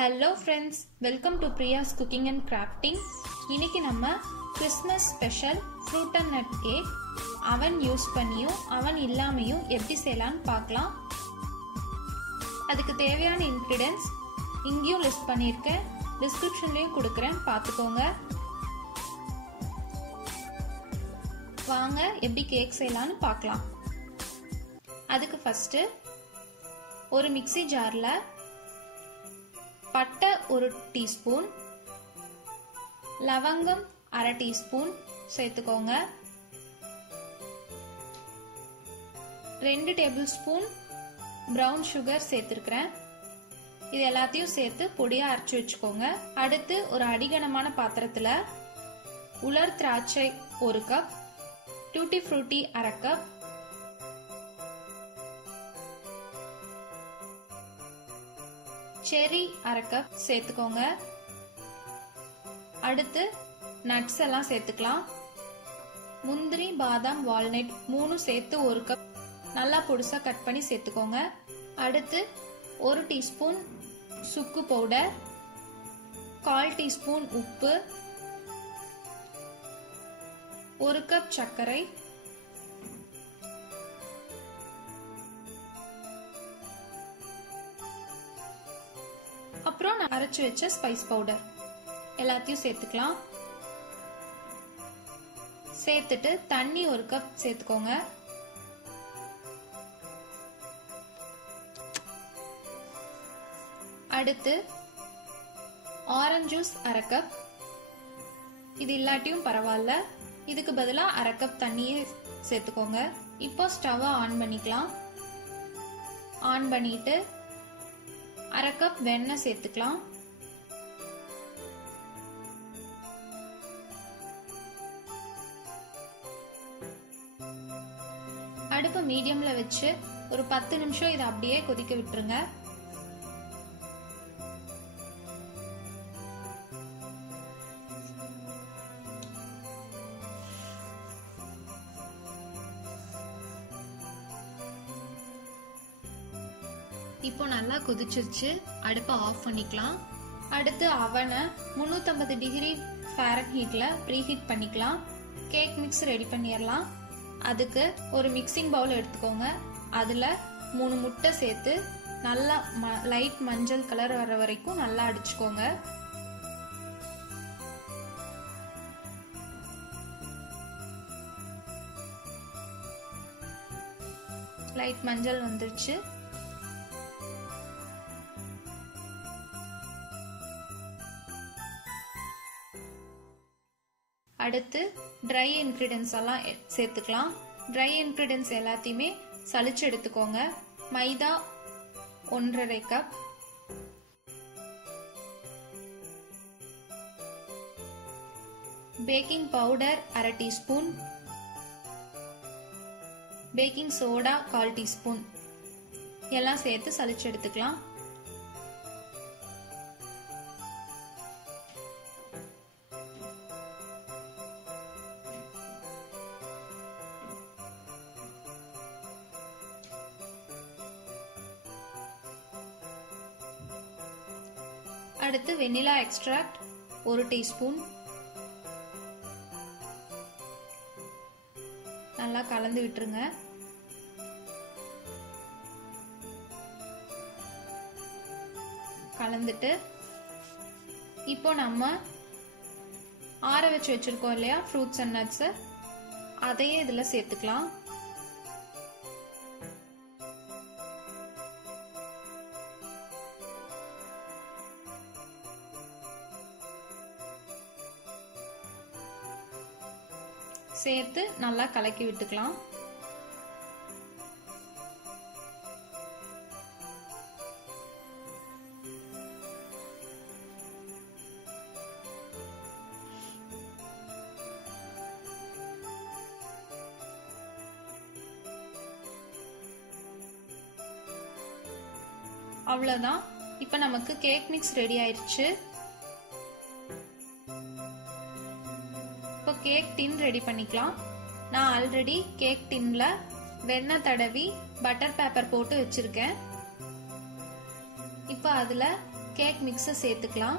Hello friends, welcome to Priya's Cooking and Crafting. இன்னைக்கு நம்ம Christmas special fruit and nut cake oven use பண்ணியும் oven இல்லாமையும் எப்படி செய்யலாம்னு பார்க்கலாம். அதுக்கு தேவையான ingredients இங்கேயும் லிஸ்ட் பண்ணியிருக்கேன், டிஸ்கிரிப்ஷன்லயும் கொடுக்கிறேன், பார்த்துக்கோங்க. வாங்க எப்படி கேக் செய்யலாம்னு பார்க்கலாம். அதுக்கு ஃபர்ஸ்ட் ஒரு மிக்ஸி ஜார்ல பட்டை 1 டீஸ்பூன், லவங்கம் 1/2 டீஸ்பூன் சேர்த்துக்கோங்க. 2 டேபிள் ஸ்பூன் பிரவுன் சுகர் சேர்த்திருக்கிறேன். இது எல்லாத்தையும் சேர்த்து பொடியா அரைச்சு வச்சுக்கோங்க. அடுத்து ஒரு அடிகனமான பாத்திரத்துல உலர் திராட்சை 1 கப், டூட்டி ஃப்ரூட்டி 1/2 கப், செரி 1/2 கப் சேர்த்துக்கோங்க. அடுத்து நட்ஸ் எல்லாம் சேர்த்துக்கலாம். முந்திரி, பாதாம், வால்நட் 3 சேர்த்து 1 கப் நல்லா பொடிசா கட் பண்ணி சேர்த்துக்கோங்க. அடுத்து 1 டீஸ்பூன் சுக்கு பவுடர், 1/4 டீஸ்பூன் உப்பு, 1 கப் சர்க்கரை, அப்புறம் நான் அரைச்சு வச்ச ஸ்பைஸ் பவுடர் எல்லாத்தையும் சேர்த்துக்கலாம். சேர்த்துட்டு தண்ணி 1 கப் சேர்த்துக்கோங்க. அடுத்து ஆரஞ்சு ஜூஸ் 1/2 கப். இது இல்லாட்டியும் பரவாயில்ல, இதுக்கு பதிலா 1/2 கப் தண்ணியே சேர்த்துக்கோங்க. இப்போ ஸ்டவ் ஆன் பண்ணிக்கலாம். ஆன் பண்ணிட்டு 1/2 கப் வெண்ணெய் சேர்த்துக்கலாம். அடுப்பு மீடியம்ல வச்சு ஒரு 10 நிமிஷம் இதை அப்படியே கொதிக்க விட்டுருங்க. இப்போ நல்லா கொதிச்சிருச்சு, அடுப்பை ஆஃப் பண்ணிக்கலாம். அடுத்து அவனை 350 டிகிரி ஃபாரன்ஹீட்ல ப்ரீஹீட் பண்ணிக்கலாம். கேக் மிக்ஸ் ரெடி பண்ணிடலாம். அதுக்கு ஒரு மிக்சிங் பவுல் எடுத்துக்கோங்க. அதுல 3 முட்டை சேர்த்து நல்லா லைட் மஞ்சள் கலர் வர வரைக்கும் நல்லா அடிச்சுக்கோங்க. லைட் மஞ்சள் வந்துருச்சு. அடுத்து ட்ரை இன்கிரிடியன்ஸ் எல்லாம் சேர்த்துக்கலாம். ட்ரை இன்கிரிடியன்ஸ் எல்லாத்தையுமே சலிச்சு எடுத்துக்கோங்க. மைதா 1/2 cup, baking powder 1/2 teaspoon, baking soda 1/4 teaspoon எல்லாம் சேர்த்து சலிச்சு எடுத்துக்கலாம். அடுத்து வெனிலா எக்ஸ்ட்ராக்ட் 1 டீஸ்பூன் நல்லா கலந்து விட்டுருங்க. கலந்துட்டு இப்போ நம்ம ஆற வச்சு வச்சிருக்கோம் இல்லையா ஃப்ரூட்ஸ் அண்ட் நட்ஸ், அதையே இதுல சேர்த்துக்கலாம். சேர்த்து நல்லா கலக்கி விட்டுக்கலாம். அவ்வளவுதான். இப்ப நமக்கு கேக் மிக்ஸ் ரெடி ஆயிருச்சு. இப்போ கேக் டின் ரெடி பண்ணிக்கலாம். நான் ஆல்ரெடி கேக் டின்ல வெண்ணெய் தடவி பட்டர் பேப்பர் போட்டு வச்சிருக்கேன். இப்போ அதுல கேக் மிக்ஸை சேர்த்துக்கலாம்.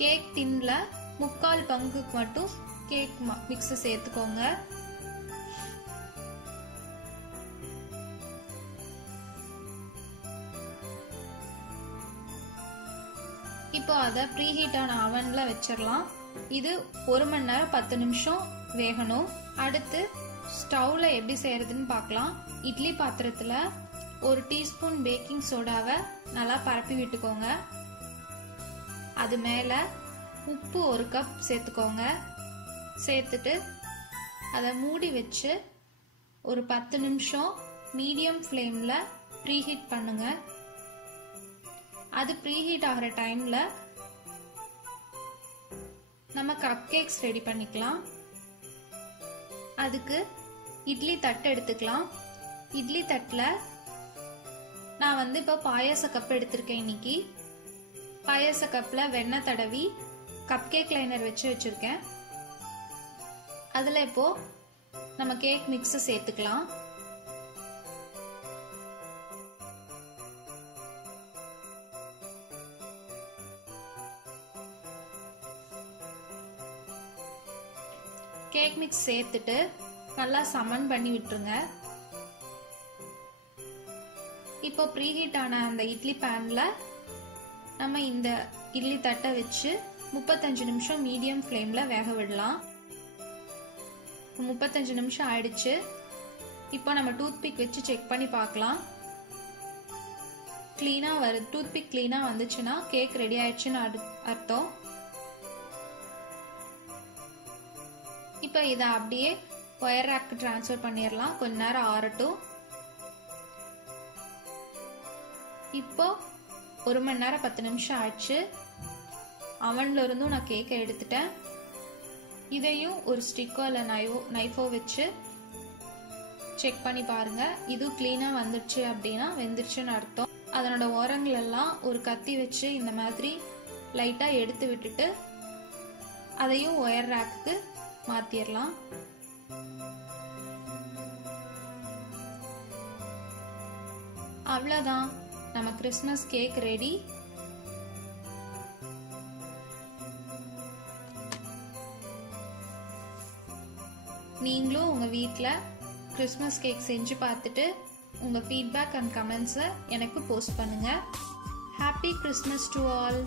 கேக் டின்ல 3/4 பங்குக்கு மட்டும் கேக் மிக்ஸை சேர்த்துக்கோங்க. இப்போ அதை ப்ரீஹீட் ஆன அவன்ல வச்சிடலாம். இது 1 மணி நேரம் 10 நிமிஷம் வேகணும். அடுத்து ஸ்டவ்ல எப்படி செய்யறதுன்னு பார்க்கலாம். இட்லி பாத்திரத்துல 1 டீஸ்பூன் பேக்கிங் சோடாவை நல்லா பரப்பி விட்டுக்கோங்க. அது மேல உப்பு 1 கப் சேர்த்துக்கோங்க. சேர்த்துட்டு அதை மூடி வச்சு ஒரு 10 நிமிஷம் மீடியம் ஃப்ளேம்ல ப்ரீஹீட் பண்ணுங்க. அது ப்ரீஹீட் ஆகிற டைம்ல நம்ம கப் கேக்ஸ் ரெடி பண்ணிக்கலாம். அதுக்கு இட்லி தட்டு எடுத்துக்கலாம். இட்லி தட்டுல நான் இப்போ பாயாச கப் எடுத்திருக்கேன். இன்னைக்கு பாயாச கப்ல வெண்ணெய் தடவி கப் கேக் லைனர் வச்சு வச்சிருக்கேன். அதுல இப்போ நம்ம கேக் மிக்ஸ் சேர்த்துக்கலாம். கேக் மிக்ஸ் சேர்த்துட்டு நல்லா சமன் பண்ணி விட்டுருங்க. இப்போ ப்ரீஹீட் ஆன அந்த இட்லி பேன்ல நம்ம இந்த இட்லி தட்டை வச்சு 35 நிமிஷம் மீடியம் ஃப்ளேம்ல வேக விடலாம். 35 நிமிஷம் ஆயிடுச்சு. இப்போ நம்ம டூத் பிக் வச்சு செக் பண்ணி பார்க்கலாம். கிளீனா வருது. டூத் பிக் கிளீனா வந்துச்சுன்னா கேக் ரெடி ஆயிடுச்சுன்னு அர்த்தம். இப்போ இதை அப்படியே ஒயர் ரேக்கு டிரான்ஸ்ஃபர் பண்ணிடலாம். கொஞ்ச நேரம் ஆறட்டும். இப்போ 1 மணி நேரம் 10 நிமிஷம் ஆயிடுச்சு. அவன்ல இருந்தும் நான் கேக்கை எடுத்துட்டேன். இதையும் ஒரு ஸ்டிக்கோ இல்ல நைஃபோ வச்சு செக் பண்ணி பாருங்க. இது கிளீனா வந்துடுச்சு அப்படின்னா வெந்துருச்சுன்னு அர்த்தம். அதனோட ஓரங்கள் எல்லாம் ஒரு கத்தி வச்சு இந்த மாதிரி லைட்டா எடுத்து விட்டுட்டு அதையும் ஒயர் ரேக்கு மாத்திரலாம். அவ்வளவுதான், நம்ம கிறிஸ்மஸ் கேக் ரெடி. நீங்களும் உங்க வீட்ல கிறிஸ்மஸ் கேக் செஞ்சு பார்த்துட்டு உங்க ஃபீட்பேக் அண்ட் கமெண்ட்ஸை எனக்கு போஸ்ட் பண்ணுங்க. Happy Christmas to all.